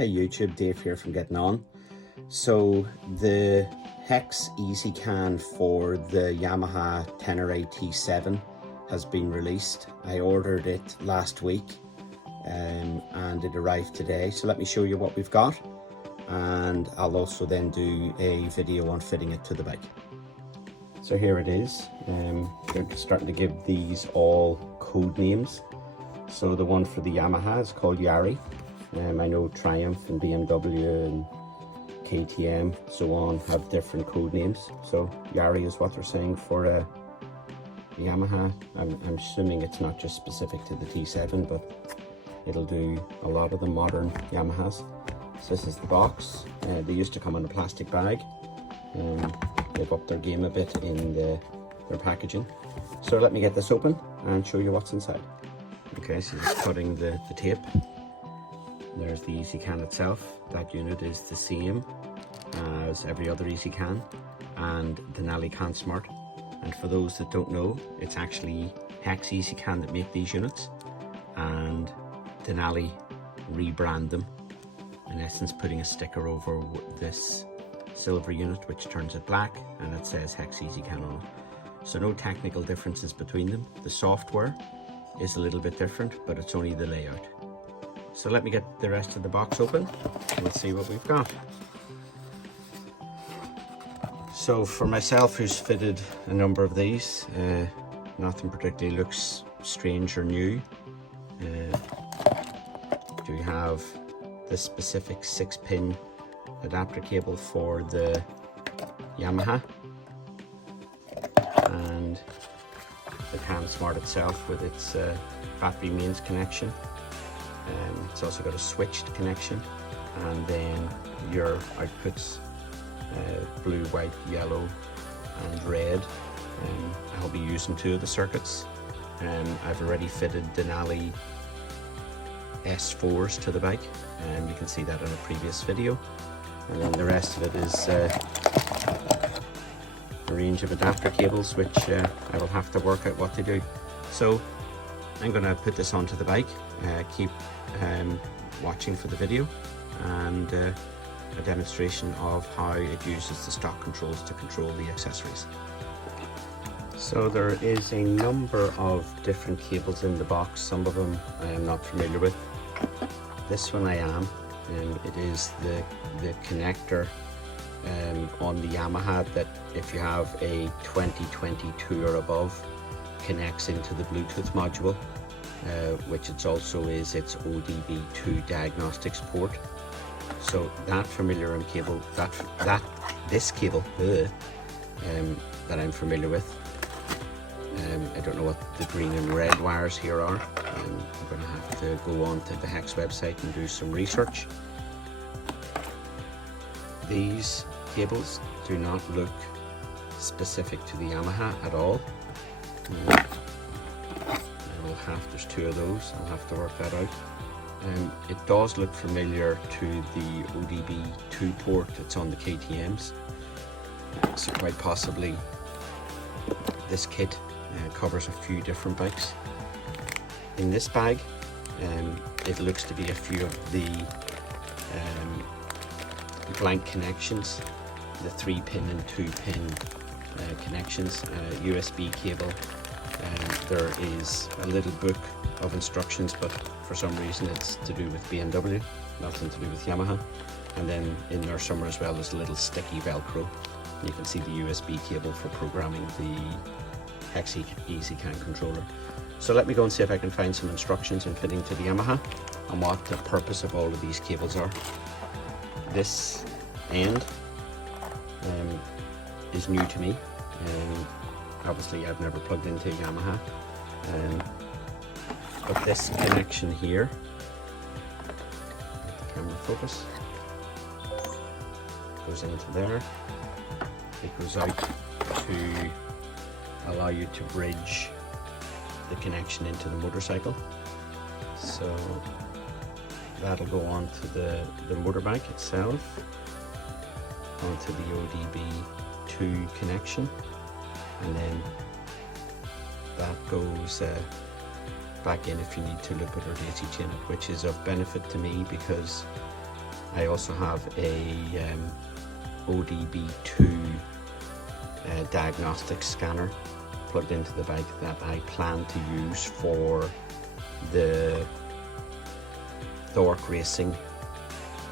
Hey YouTube, Dave here from Getting On. So the hex eZcan for the Yamaha Tenere T7 has been released. I ordered it last week and it arrived today. So let me show you what we've got, and I'll also then do a video on fitting it to the bike. So here it is. They're starting to give these all code names. So the one for the Yamaha is called Yari. I know Triumph and BMW and KTM, so on, have different code names. So Yari is what they're saying for Yamaha. I'm assuming it's not just specific to the T7, but it'll do a lot of the modern Yamahas. So this is the box. They used to come in a plastic bag. They've upped their game a bit in their packaging. So let me get this open and show you what's inside. Okay, so just cutting the tape. There's the eZcan itself. That unit is the same as every other eZcan and Denali CanSmart. And for those that don't know, it's actually Hex eZcan that make these units, and Denali rebrand them, in essence putting a sticker over this silver unit which turns it black, and it says Hex eZcan on it. So no technical differences between them. The software is a little bit different, but it's only the layout. So let me get the rest of the box open and we'll see what we've got. So for myself, who's fitted a number of these, nothing particularly looks strange or new. Do we have this specific 6-pin adapter cable for the Yamaha, and the CanSmart itself with its battery mains connection. It's also got a switched connection, and then your outputs, blue, white, yellow and red. I'll be using 2 of the circuits. I've already fitted Denali S4s to the bike, and you can see that in a previous video. And then the rest of it is a range of adapter cables, which I will have to work out what they do. So I'm going to put this onto the bike. Keep watching for the video and a demonstration of how it uses the stock controls to control the accessories. So there is a number of different cables in the box. Some of them I am not familiar with. This one I am, and it is the connector on the Yamaha that, if you have a 2022 or above, connects into the Bluetooth module, which it's also is its ODB2 diagnostics port. So that familiar cable, this cable that I'm familiar with. I don't know what the green and red wires here are. I'm going to have to go on to the Hex website and do some research. These cables do not look specific to the Yamaha at all. There's 2 of those. I'll have to work that out. It does look familiar to the ODB2 port that's on the KTMs. So quite possibly this kit covers a few different bikes. In this bag, it looks to be a few of the blank connections, the 3-pin and 2-pin connections, USB cable. There is a little book of instructions, but for some reason it's to do with BMW, nothing to do with Yamaha. And then in there somewhere as well is a little sticky Velcro. You can see the USB cable for programming the Hex eZcan controller. So let me go and see if I can find some instructions in fitting to the Yamaha and what the purpose of all of these cables are. This end is new to me. Obviously I've never plugged into a Yamaha, but this connection here, let the camera focus, goes into there. It goes out to allow you to bridge the connection into the motorcycle. So that'll go on to the motorbike itself, onto the ODB2 connection. And then that goes back in if you need to look at our daisy chain, which is of benefit to me because I also have a ODB2 diagnostic scanner plugged into the bike that I plan to use for the Thork Racing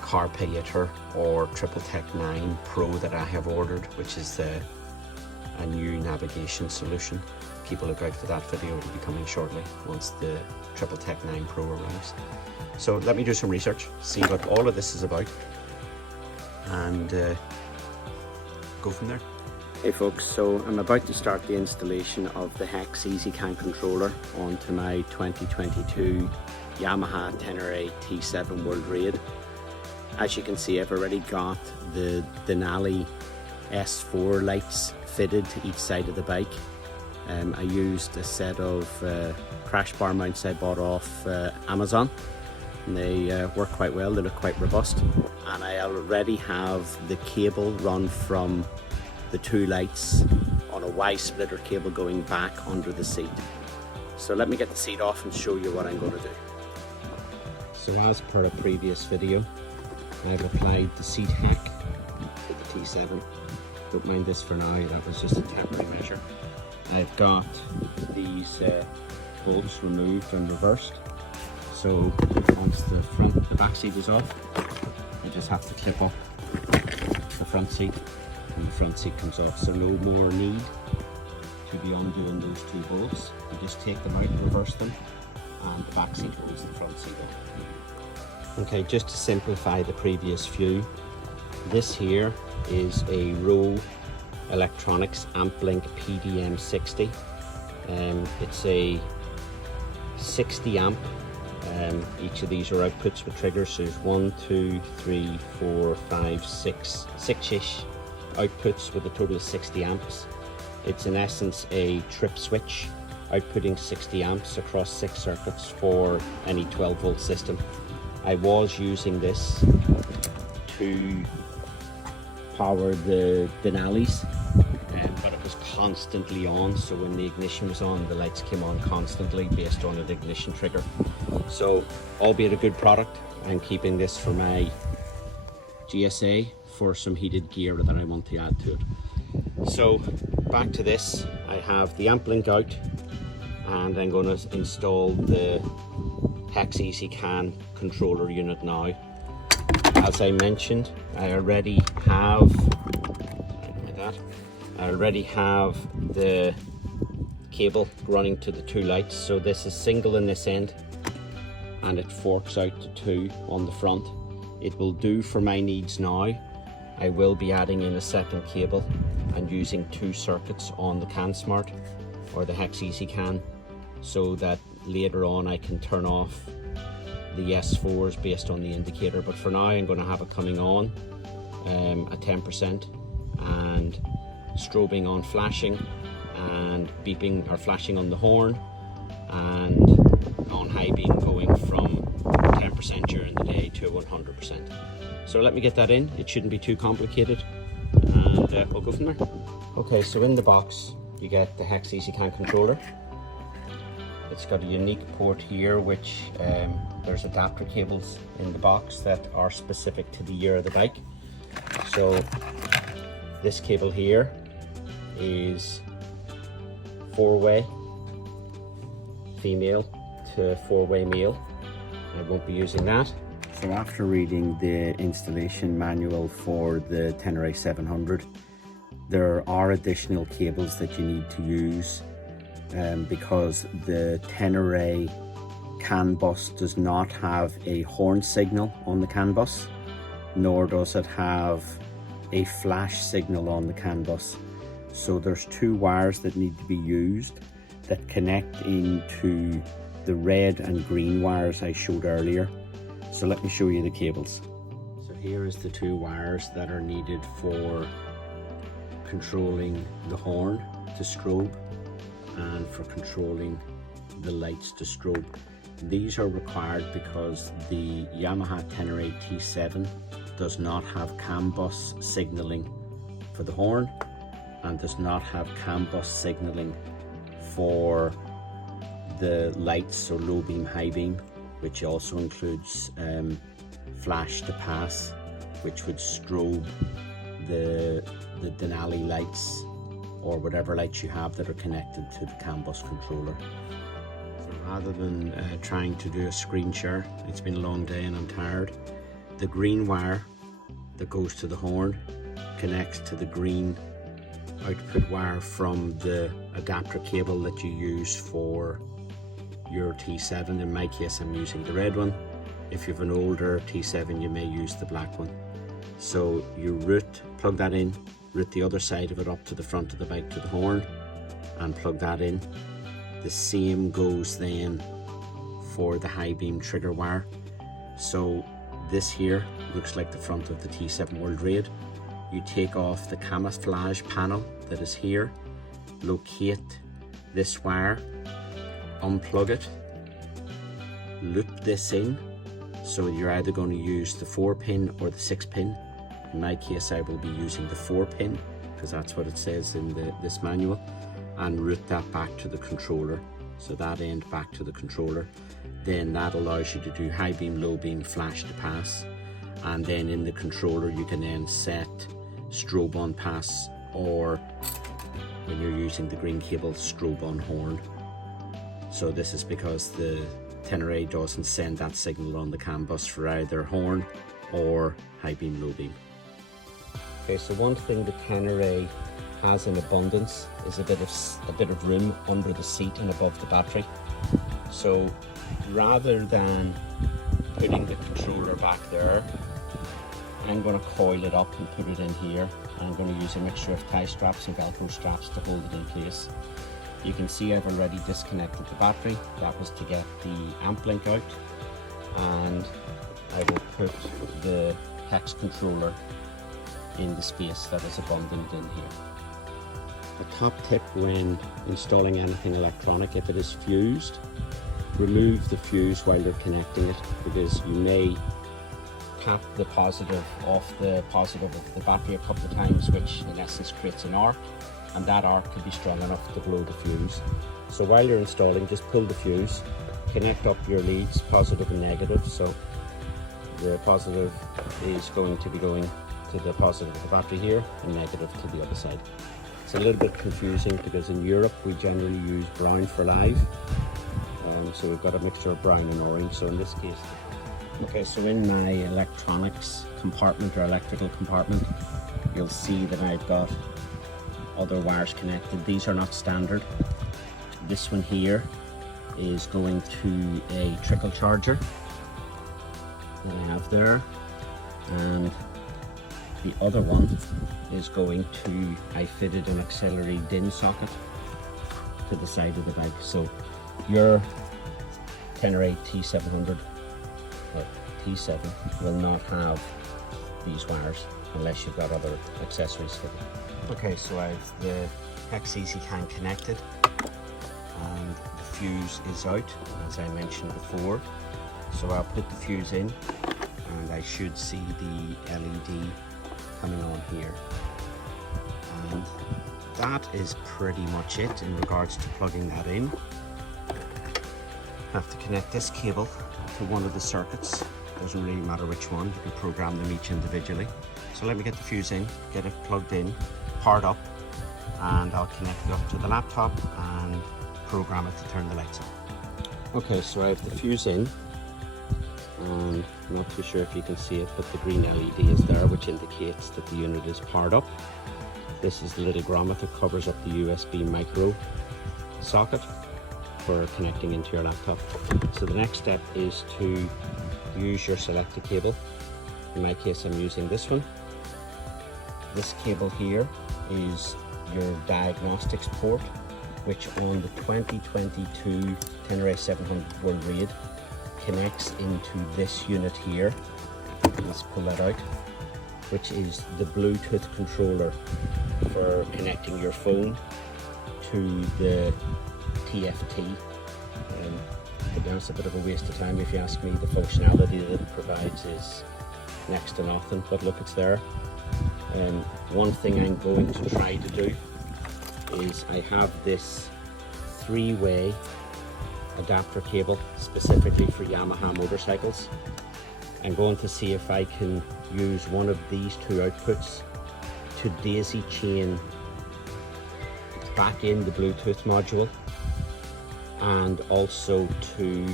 Carpator or Triple Tech 9 Pro that I have ordered, which is a new navigation solution. Keep a lookout for that video, it'll be coming shortly once the Triple Tech 9 Pro arrives. So let me do some research, see what all of this is about, and go from there. Hey folks, so I'm about to start the installation of the Hex eZcan controller onto my 2022 Yamaha Tenere T7 World Raid. As you can see, I've already got the Denali S4 lights fitted to each side of the bike. I used a set of crash bar mounts I bought off Amazon, and they work quite well, they look quite robust. And I already have the cable run from the two lights on a Y splitter cable going back under the seat. So let me get the seat off and show you what I'm going to do. So as per a previous video, I've applied the seat hack to the T7. Don't mind this for now, that was just a temporary measure. I've got these bolts removed and reversed. So once the back seat is off, you just have to clip up the front seat and the front seat comes off. So no more need to be undoing those two bolts. You just take them out, reverse them, and the back seat holds the front seat on. Okay, just to simplify the previous view, this here is a Row Electronics AmpLink PDM60. It's a 60 amp. Each of these are outputs with triggers. So there's 1, 2, 3, 4, 5, 6-ish outputs with a total of 60 amps. It's in essence a trip switch outputting 60 amps across 6 circuits for any 12 volt system. I was using this to power the Denalis, but it was constantly on, so when the ignition was on, the lights came on constantly based on an ignition trigger. So, albeit a good product, I'm keeping this for my GSA for some heated gear that I want to add to it. So, back to this, I have the AmpLink out, and I'm going to install the Hex eZcan controller unit now. As I mentioned, I already have the cable running to the two lights. So this is single in this end and it forks out to 2 on the front. It will do for my needs now. I will be adding in a second cable and using 2 circuits on the CanSmart or the Hex eZcan, so that later on I can turn off the S4s based on the indicator. But for now I'm going to have it coming on at 10% and strobing on flashing and beeping or flashing on the horn, and on high beam going from 10% during the day to 100%. So let me get that in, it shouldn't be too complicated, and we'll go from there. Okay, so in the box you get the Hex eZcan controller. It's got a unique port here, which there's adapter cables in the box that are specific to the year of the bike. So this cable here is 4-way female to 4-way male. I won't be using that. So after reading the installation manual for the Tenere 700, there are additional cables that you need to use because the Tenere CAN bus does not have a horn signal on the CAN bus, nor does it have a flash signal on the CAN bus. So there's 2 wires that need to be used that connect into the red and green wires I showed earlier. So let me show you the cables. So here is the 2 wires that are needed for controlling the horn to strobe and for controlling the lights to strobe. These are required because the Yamaha Tenere T7 does not have CAN bus signaling for the horn and does not have CAN bus signaling for the lights, so low beam, high beam, which also includes flash to pass, which would strobe the Denali lights or whatever lights you have that are connected to the CAN bus controller. So rather than trying to do a screen share, it's been a long day and I'm tired. The green wire that goes to the horn connects to the green output wire from the adapter cable that you use for your T7. In my case, I'm using the red one. If you have an older T7, you may use the black one. So you plug that in, route the other side of it up to the front of the bike to the horn and plug that in. The same goes then for the high beam trigger wire. So this here looks like the front of the T7 World Raid. You take off the camouflage panel that is here, locate this wire, unplug it, loop this in. So you're either going to use the 4-pin or the 6-pin. In my case, I will be using the 4-pin because that's what it says in this manual, and route that back to the controller. So that end back to the controller. Then that allows you to do high beam, low beam, flash to pass. And then in the controller, you can then set strobe on pass, or when you're using the green cable, strobe on horn. So this is because the Tenere doesn't send that signal on the CAN bus for either horn or high beam, low beam. Okay, so one thing the Tenere has in abundance is a bit of room under the seat and above the battery. So rather than putting the controller back there, I'm going to coil it up and put it in here. I'm going to use a mixture of tie straps and Velcro straps to hold it in place. You can see I've already disconnected the battery. That was to get the amp link out, and I will put the hex controller in the space that is abundant in here. The top tip when installing anything electronic, if it is fused, remove the fuse while you're connecting it, because you may tap the positive off the positive of the battery a couple of times, which in essence creates an arc, and that arc could be strong enough to blow the fuse. So while you're installing, just pull the fuse, connect up your leads, positive and negative. So the positive is going to be going to the positive of the battery here, and negative to the other side. It's a little bit confusing because in Europe we generally use brown for live, so we've got a mixture of brown and orange. So in this case, okay, so in my electronics compartment or electrical compartment, you'll see that I've got other wires connected. These are not standard. This one here is going to a trickle charger that I have there, and the other one is going to, I fitted an auxiliary DIN socket to the side of the bike. So your Tenere T700 or T7 will not have these wires unless you've got other accessories fitted. Okay, so I've the hex eZcan connected and the fuse is out, as I mentioned before. So I'll put the fuse in and I should see the LED coming on here. And that is pretty much it in regards to plugging that in. Have to connect this cable to one of the circuits. Doesn't really matter which one, you can program them each individually. So let me get the fuse in, get it plugged in, powered up, and I'll connect it up to the laptop and program it to turn the lights on. Okay, so I have the fuse in, and I'm not too sure if you can see it, but the green LED is there, which indicates that the unit is powered up. This is the little grommet that covers up the USB micro socket for connecting into your laptop. So the next step is to use your selector cable. In my case, I'm using this one. This cable here is your diagnostics port, which on the 2022 Tenere 700 World Raid connects into this unit here. Let's pull that out, which is the Bluetooth controller for connecting your phone to the TFT. To be honest, a bit of a waste of time if you ask me. The functionality that it provides is next to nothing, but look, it's there. One thing I'm going to try to do is I have this 3-way adapter cable specifically for Yamaha motorcycles, I'm going to see if I can use one of these two outputs to daisy chain back in the Bluetooth module, and also to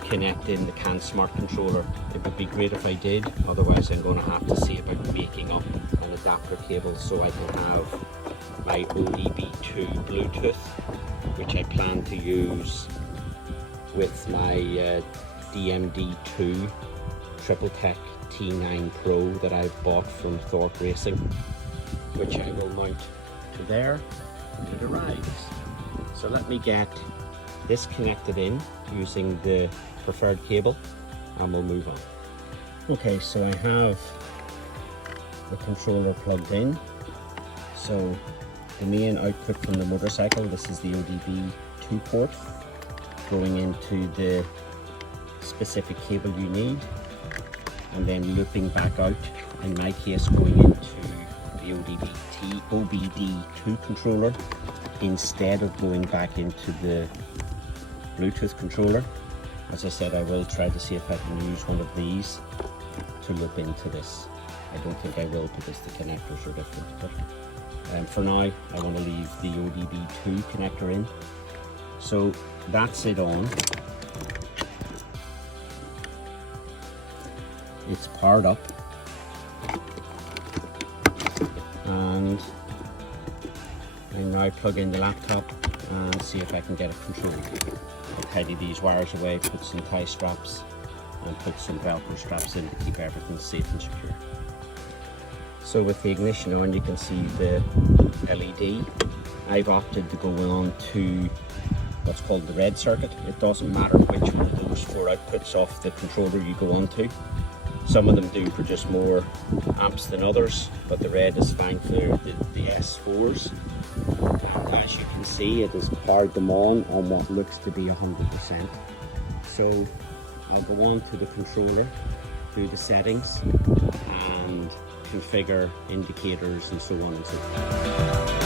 connect in the CanSmart controller. It would be great if I did, otherwise I'm going to have to see about making up an adapter cable so I can have my ODB2 Bluetooth, which I plan to use with my DMD2 Triple Tech T9 Pro that I've bought from Thorpe Racing, which I will mount to there when it arrives. So let me get this connected in using the preferred cable and we'll move on. Okay, so I have the controller plugged in. So the main output from the motorcycle, this is the ODB2 port going into the specific cable you need, and then looping back out, in my case going into the OBD2 controller instead of going back into the Bluetooth controller. As I said, I will try to see if I can use one of these to loop into this. I don't think I will because the connectors are different, but for now I want to leave the ODB2 connector in. So that's it on. It's powered up, and I now plug in the laptop and see if I can get it controlled. I'll tidy these wires away, put some tie straps and put some Velcro straps in to keep everything safe and secure. So with the ignition on, you can see the LED. I've opted to go on to what's called the red circuit. It doesn't matter which one of those four outputs off the controller you go on to. Some of them do produce more amps than others, but the red is fine for the S4s. And as you can see, it has powered them on what looks to be 100%. So I'll go on to the controller, do the settings, and configure indicators and so on and so forth.